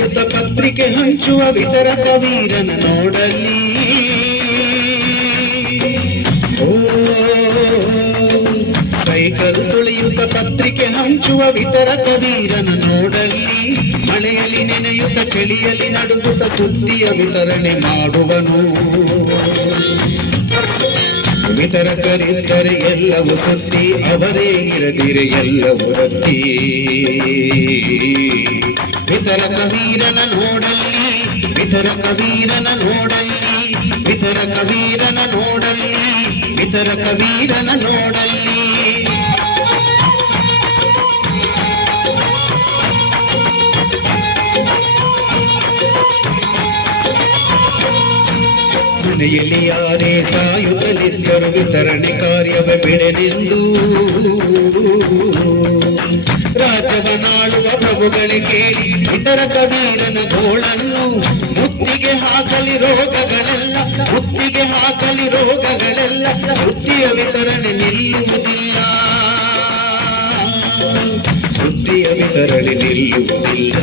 ತುಳಿಯುತ್ತ ಪತ್ರಿಕೆ ಹಂಚುವ ವಿತರಕ ವೀರನ ನೋಡಲಿ. ಸೈಕಲ್ ತುಳಿಯುತ್ತ ಪತ್ರಿಕೆ ಹಂಚುವ ವಿತರಕ ವೀರನ ನೋಡಲಿ. ಮಳೆಯಲ್ಲಿ ನೆನೆಯುತ್ತ ಚಳಿಯಲ್ಲಿ ನಡುಗುತ್ತ ಸುದ್ದಿಯ ವಿತರಣೆ ಮಾಡುವನು. ವಿತರಕರಿದ್ದರೆ ಎಲ್ಲವೂ ಸುದ್ದಿ, ಅವರೇ ಇರದಿರೆ ಎಲ್ಲವೂ ರದ್ದಿ. ವಿತರಕ ವೀರನ ನೋಡಲ್ಲಿ, ವಿತರಕ ವೀರನ ನೋಡಲ್ಲಿ, ವಿತರಕ ವೀರನ ನೋಡಲ್ಲಿ, ವಿತರಕ ವೀರನ ನೋಡಲ್ಲಿ. ಮನೆಯಲ್ಲಿ ಯಾರೇ ಸಾಯುತ್ತಲಿದ್ದರು ವಿತರಣೆ ಕಾರ್ಯವ ಬಿಡೆನೆಂದು. ರಾಜವನಾಳುವ ಪ್ರಭುಗಳೇ ಕೇಳಿ ವಿತರಕ ವೀರನ ಗೋಳನ್ನು. ಮುತ್ತಿಗೆ ಹಾಕಲಿ ರೋಗಗಳೆಲ್ಲ, ಮುತ್ತಿಗೆ ಹಾಕಲಿ ರೋಗಗಳೆಲ್ಲ, ಸುದ್ದಿಯ ವಿತರಣೆ ನಿಲ್ಲುವುದಿಲ್ಲ, ಸುದ್ದಿಯ ವಿತರಣೆ ನಿಲ್ಲುವುದಿಲ್ಲ.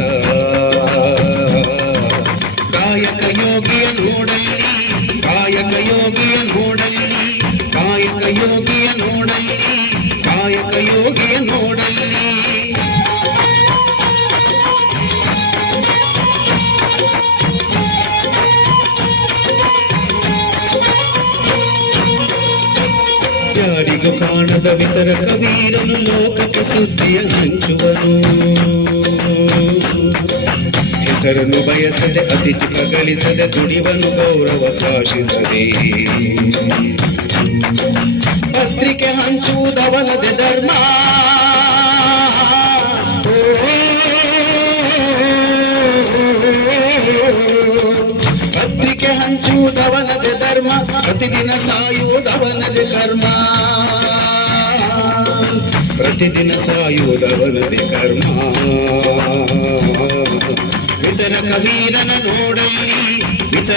ಕಾಯಕ ಯೋಗಿಯ ನೋಡಲಿ, ಕಾಯಕ ಯೋಗಿಯ ನೋಡಲಿ, ಕಾಯಕ ಯೋಗಿಯ ನೋಡಲಿ, ಕಾಯಕ ಯೋಗಿಯ ನೋಡಲಿ. ಯಾರಿಗೂ ಕಾಣದ ವಿತರಕ ವೀರನು ಲೋಕಕ್ಕೆ ಸುದ್ದಿಯ ಹಂಚುವನು. ಹೆಸರನ್ನು ಬಯಸದೆ ಅತಿಸುಖ ಗಳಿಸದೆ ದುಡಿವನು ಗೌರವ ಕಾಶಿಸದೆ. ಪತ್ರಿಕೆ ಹಂಚುವುದವನದೆ ಧರ್ಮ, ಪತ್ರಿಕೆ ಹಂಚುವುದವನದೆ ಧರ್ಮ, ಪ್ರತಿದಿನ ಸಾಯುವುದವನದೆ ಕರ್ಮ, ಪ್ರತಿದಿನ ಸಾಯುವುದವನದೆ ಕರ್ಮ. ವಿತರಕ ವೀರನ ನೋಡಲಿ,